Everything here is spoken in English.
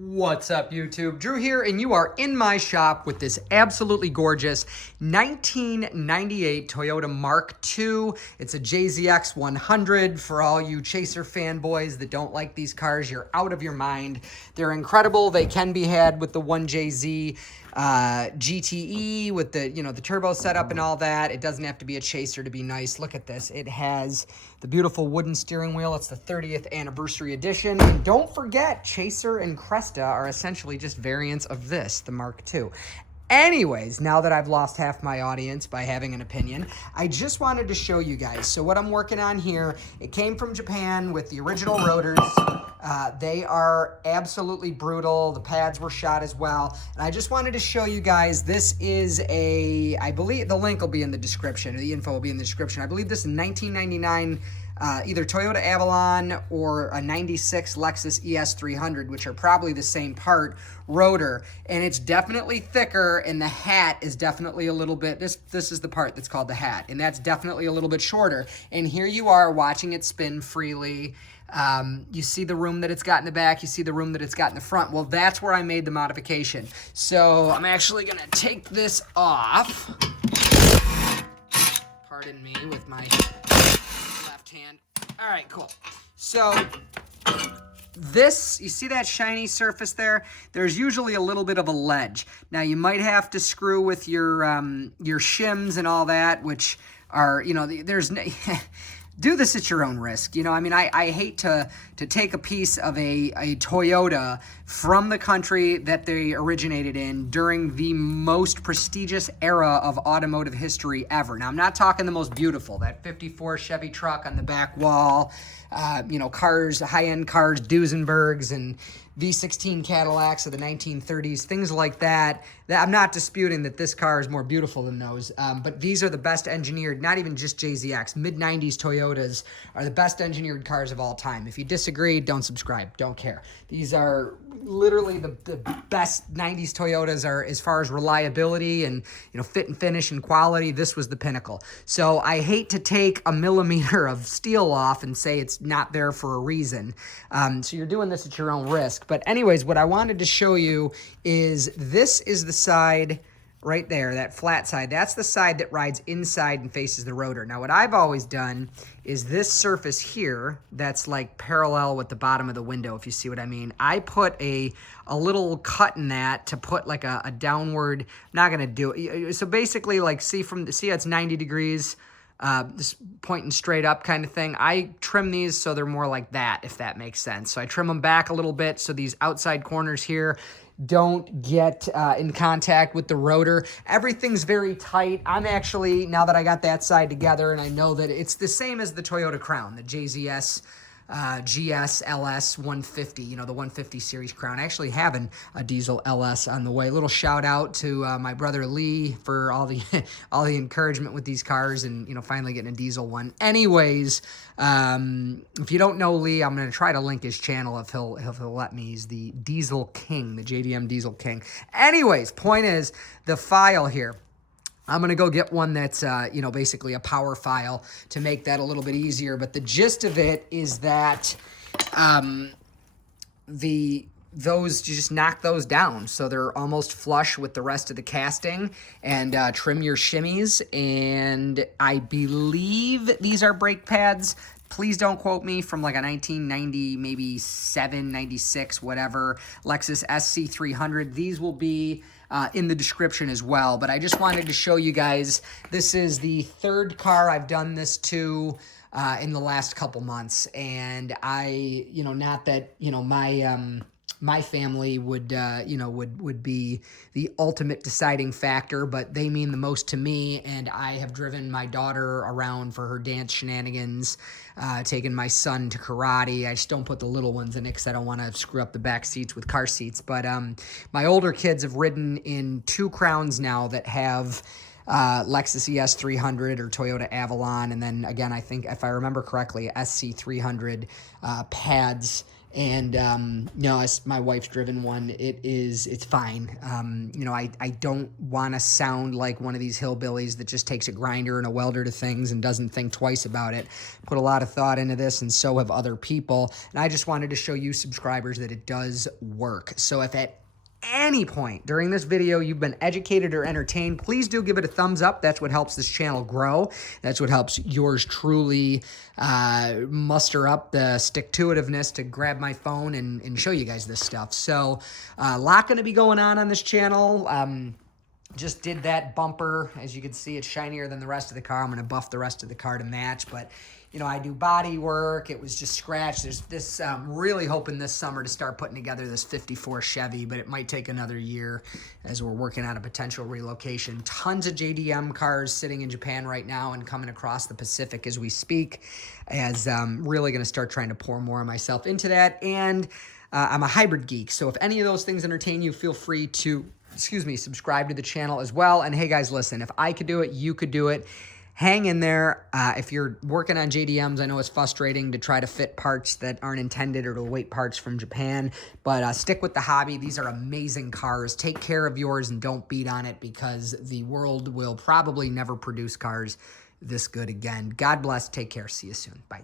What's up, YouTube? Drew here, and you are in my shop with this absolutely gorgeous 1998 Toyota Mark II. It's a JZX100. For all you Chaser fanboys that don't like these cars, you're out of your mind. They're incredible. They can be had with the 1JZ GTE with the, the turbo setup and all that. It doesn't have to be a Chaser to be nice. Look at this. It has the beautiful wooden steering wheel. It's the 30th anniversary edition. And don't forget, Chaser and Cresta are essentially just variants of this, the Mark II. Anyways, now that I've lost half my audience by having an opinion, I just wanted to show you guys. So what I'm working on here, it came from Japan with the original Rotors. They are absolutely brutal. The pads were shot as well. And I just wanted to show you guys, this is I believe the link will be in the description, or the info will be in the description. I believe this is 1999 either Toyota Avalon or a 96 Lexus ES300, which are probably the same part, rotor. And it's definitely thicker, and the hat is definitely a little bit, this is the part that's called the hat, and that's definitely a little bit shorter. And here you are watching it spin freely. You see the room that it's got in the back, you see the room that it's got in the front. Well, that's where I made the modification. So I'm actually gonna take this off. Pardon me with my left hand. All right, cool. So this, you see that shiny surface there? There's usually a little bit of a ledge. Now you might have to screw with your shims and all that, which are, there's do this at your own risk. I hate to take a piece of a Toyota from the country that they originated in during the most prestigious era of automotive history ever. Now, I'm not talking the most beautiful, that 54 Chevy truck on the back wall, cars, high-end cars, Duesenbergs, and V16 Cadillacs of the 1930s, things like that. I'm not disputing that this car is more beautiful than those, but these are the best engineered, not even just JZX, mid-90s Toyotas are the best engineered cars of all time. If you disagree, don't subscribe, don't care. These are literally the best 90s Toyotas are as far as reliability and fit and finish and quality. This was the pinnacle. So I hate to take a millimeter of steel off and say it's not there for a reason. So you're doing this at your own risk. But anyways, what I wanted to show you is this is the side right there, that flat side. That's the side that rides inside and faces the rotor. Now, what I've always done is this surface here that's like parallel with the bottom of the window, if you see what I mean. I put a little cut in that to put like a downward, not gonna do it. So basically, like, see it's 90 degrees, just pointing straight up kind of thing. I trim these so they're more like that, if that makes sense. So I trim them back a little bit so these outside corners here don't get in contact with the rotor. Everything's very tight. I'm actually, now that I got that side together and I know that it's the same as the Toyota Crown, the JZS GS LS 150, the 150 series Crown. I actually have a diesel LS on the way. A little shout out to my brother Lee for all the encouragement with these cars and finally getting a diesel one. Anyways, if you don't know Lee, I'm gonna try to link his channel if he'll let me. He's the Diesel King, the JDM Diesel King. Anyways, point is the file here. I'm going to go get one that's, basically a power file to make that a little bit easier. But the gist of it is that you just knock those down so they're almost flush with the rest of the casting, and trim your shimmies. And I believe these are brake pads. Please don't quote me, from like a 1990, maybe 7, 96, whatever, Lexus SC300. These will be in the description as well. But I just wanted to show you guys, this is the third car I've done this to in the last couple months. And I, not that, my family would be the ultimate deciding factor, but they mean the most to me. And I have driven my daughter around for her dance shenanigans, taken my son to karate. I just don't put the little ones in it because I don't want to screw up the back seats with car seats. But my older kids have ridden in 2 Crowns now that have Lexus ES300 or Toyota Avalon, and then again, I think if I remember correctly, SC300 pads And, no, it's my wife's driven one. It's fine. You know, I don't want to sound like one of these hillbillies that just takes a grinder and a welder to things and doesn't think twice about it. Put a lot of thought into this, and so have other people. And I just wanted to show you subscribers that it does work. So if at any point during this video you've been educated or entertained, please do give it a thumbs up. That's what helps this channel grow. That's what helps yours truly muster up the stick-to-itiveness to grab my phone and show you guys this stuff. So a lot going to be going on this channel. Just did that bumper. As you can see, it's shinier than the rest of the car. I'm going to buff the rest of the car to match, but you know, I do body work. It was just scratched. There's this, really hoping this summer to start putting together this 54 Chevy, but it might take another year as we're working on a potential relocation. Tons of JDM cars sitting in Japan right now and coming across the Pacific as we speak, as really going to start trying to pour more of myself into that. And I'm a hybrid geek, so if any of those things entertain you, feel free to, subscribe to the channel as well. And hey guys, listen, if I could do it, you could do it. Hang in there. If you're working on JDMs, I know it's frustrating to try to fit parts that aren't intended or to wait parts from Japan, but stick with the hobby. These are amazing cars. Take care of yours and don't beat on it, because the world will probably never produce cars this good again. God bless. Take care. See you soon. Bye.